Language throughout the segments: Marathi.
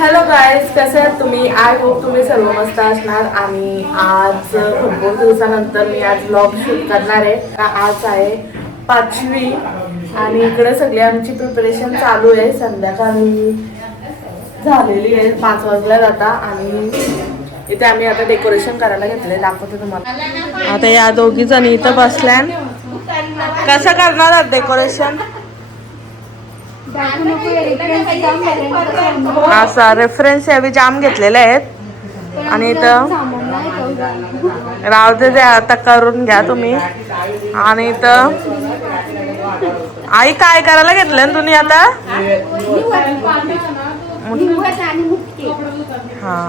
हॅलो गाईज, कसे आहात तुम्ही? आय होप तुम्ही सर्व मस्त असणार. आणि आज भरपूर दिवसानंतर मी आज व्लॉग शूट करणार आहे. आज आहे 5वी आणि इकडे सगळी आमची प्रिपरेशन चालू आहे. संध्याकाळी झालेली आहे, 5 वाजल्या जाता आणि इथे आम्ही आता डेकोरेशन करायला घेतलंय. दाखवते तुम्हाला. आता या दोघी जणी इथं बसल्या. कसं करणार आहात डेकोरेशन? असा रेफरन्स यावी जाम घेतलेले आहेत आणि इथं राहू दे आता करून घ्या तुम्ही. आणि इथं आई काय करायला घेतलं तुम्ही आता? हा.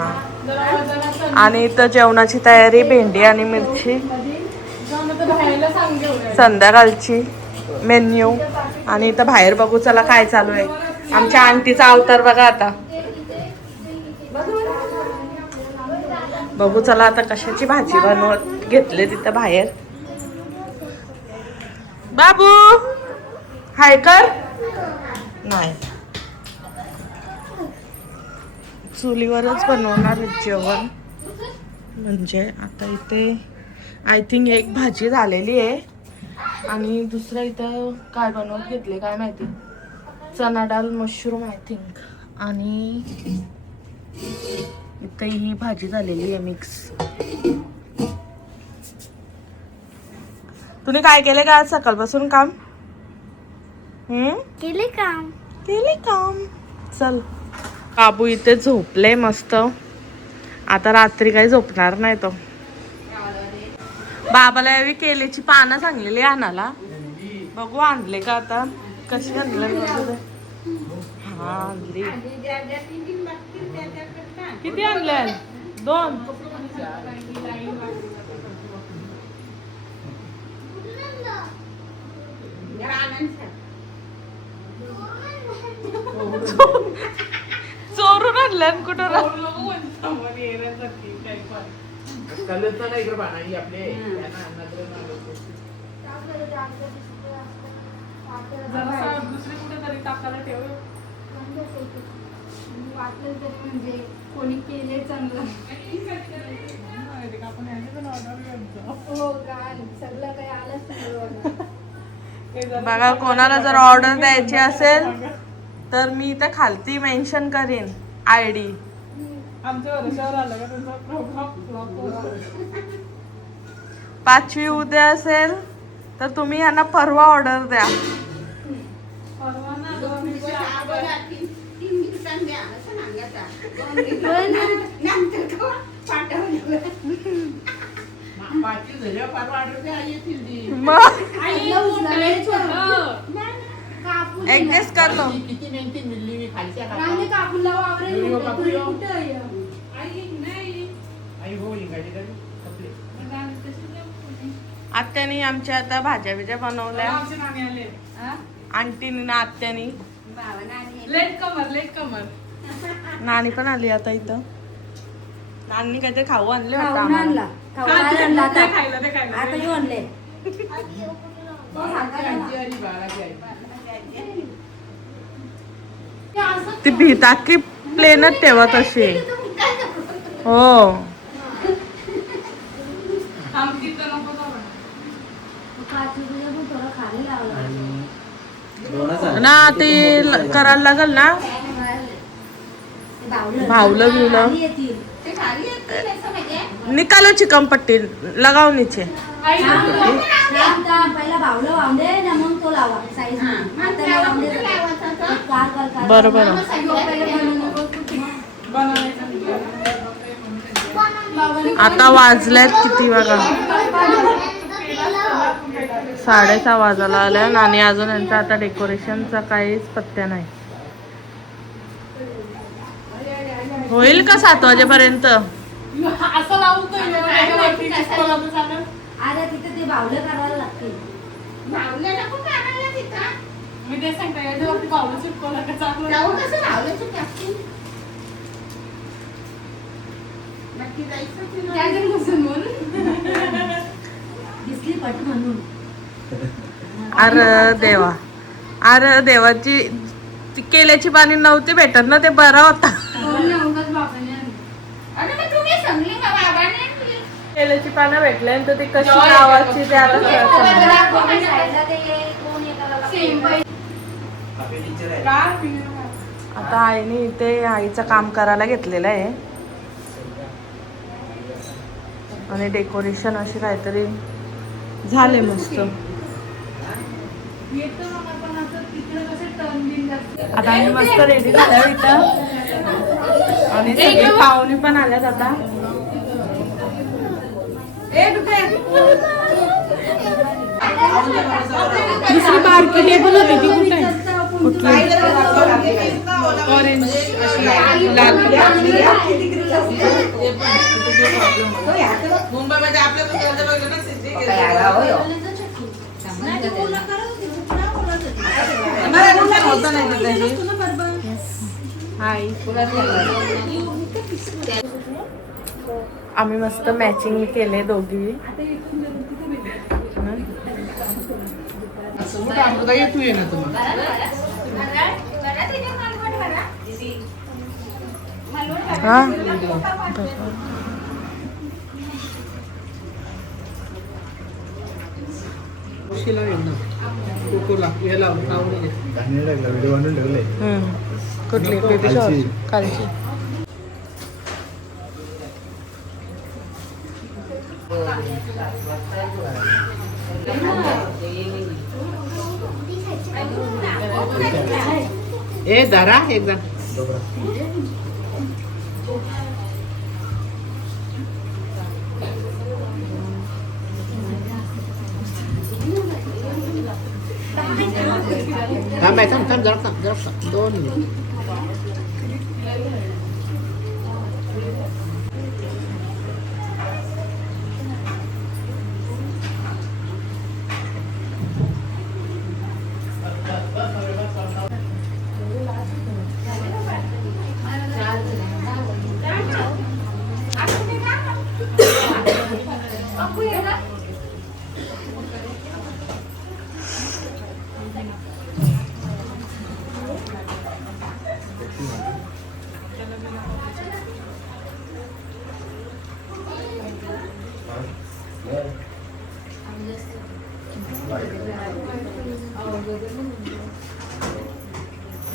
आणि इथं जेवणाची तयारी, भेंडी आणि मिरची, संध्याकाळची मेन्यू. आणि इथं बाहेर बघू चला काय चालू आहे. आमच्या आंटीचा अवतार बघा. आता बघू चला आता कशाची भाजी बनवत घेतले तिथं बाहेर. बाबू हाय कर नाही, चुलीवरच बनवणार जेवण. म्हणजे आता इथे आय थिंक एक भाजी झालेली आहे आणि दुसरं इथं काय बनवत घेतले काय माहिती. चना डाळ मशरूम आय थिंक. आणि इथं ही भाजी झालेली आहे मिक्स. तुम्ही काय केले का आज सकाळपासून काम? केले काम. चल बाबू इथे झोपले मस्त. आता रात्री काही झोपणार नाही तो. बाबाला यावी केलेची पानं सांगलेली आणायला. बघू आणले का आता. कशी आणले? हा आणली. किती आणले? 2. चोरून आणल्या कुठं? दुसरी कुठेतरी टाकायला ठेव. वाटलं तरी म्हणजे कोणी केले चांगलं. हो काय सगळं काही आलंच. बघा कोणाला जर ऑर्डर द्यायची असेल तर मी इथं खालती मेन्शन करीन ID. आमच्या वर्षावर आलं का तुमचा प्रोग्राम? 5वी उद्या असेल तर तुम्ही यांना परवा ऑर्डर द्या. ऍडजस्ट करतो. आत्यानी आमच्या आता भाज्या बिज्या बनवल्या. आंटीनी ना आत्यानी. लेट कमर. नानी पण आली आता इथं. नानी काहीतरी खाऊ आणले ती भीता की प्लेनच ठेवत असे. हो ना ते करायला लागल ना. भावलं बिवलं निकालो चिकन पट्टी लगाव नीचे. बरोबर. आता वाजल्यात किती बघा, 6:30 वाजायला आल्या आणि अजून यांचा आता डेकोरेशनचा काहीच पत्त्या नाही. होईल का 7 वाजेपर्यंत? असं लावून मी ते सांगता याच्यावरती पावलं चिपकवलं का चांगलं. अरे देवा, अरे देवाची केल्याची पाणी नव्हती भेटत ना, ते बरा होता. केल्याची पानं भेटले तर ती कशी लावायची ते आता आता आईने इथे आईचं काम करायला घेतलेलं आहे आणि डेकोरेशन अशी काहीतरी झाले मस्त. आता आम्ही मस्त रेडी झाल्या इथं आणि सगळे पाहुणे पण आल्यात आता. दुसरी बारकी टेबल होती ती कुठे आहे? ऑरेंज लाल मुंबईमध्ये हाय. आम्ही मस्त मॅचिंग केले दोघी. येतोय ना तुम्हाला हा शिला येईल ना कोकोला याला आवडे व्हिडिओ आणून ठेवले. कुठली बेबी शॉवर कालची. ए दारा एकदा थांब जरा 2 मिनिट.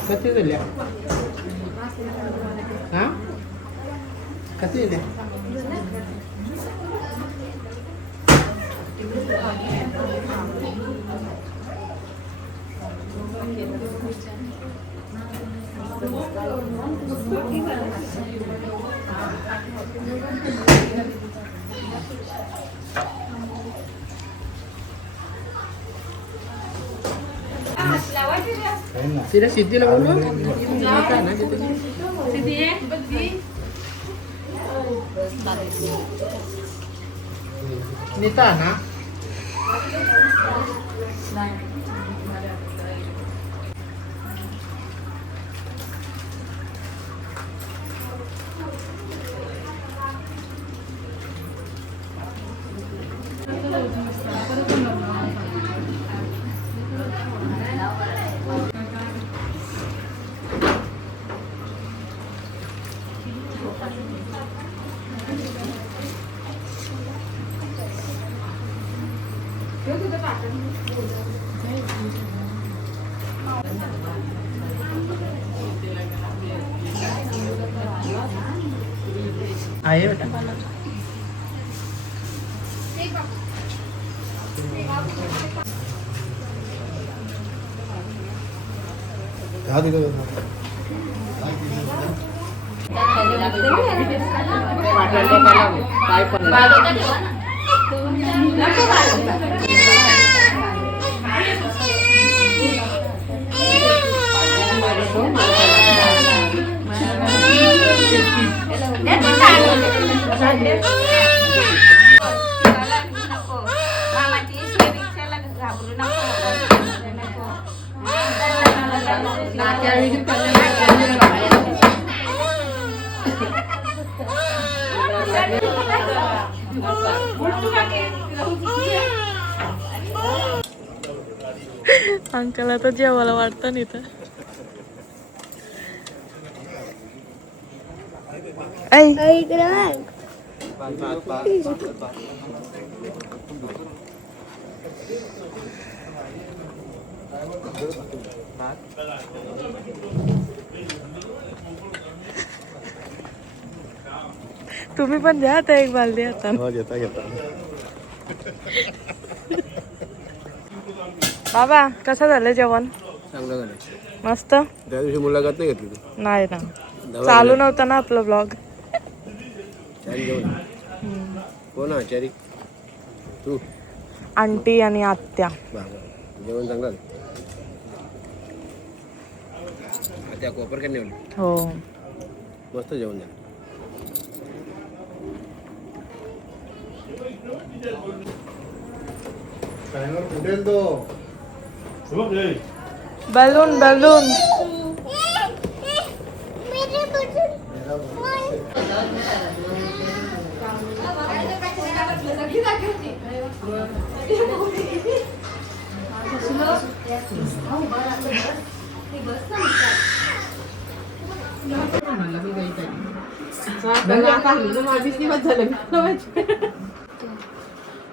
कधी झाल्या हा कधी झाल्या तिला सिद्धीला बोलू नीता ना आहे बेटा अंकल आता जेवायला वाटतं नाही तर तुम्ही पण द्या आता एक बालदी आता. घेता घेता. बाबा कसं झालं जेवण? चांगलं झालं. मस्त. त्या दिवशी मुलाखत नाही घेतली तू. नाही ना, चालू नव्हता ना आपलं ब्लॉग. छान जेवण. कोण आचारी? तू. आंटी आणि आत्या. जेवण चांगलं झालं. त्या कोपर काय नेवली. हो. मस्त जेवण झालं. फुटेल तो. Balloon balloon.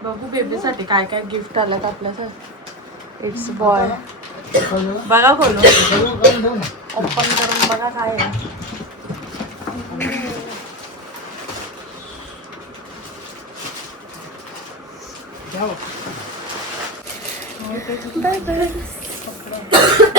बघू बेबीसाठी काय काय गिफ्ट आलं आपल्यासाठी. It's boy. बघा खोलून ओपन करून बघा काय आहे. Bye bye.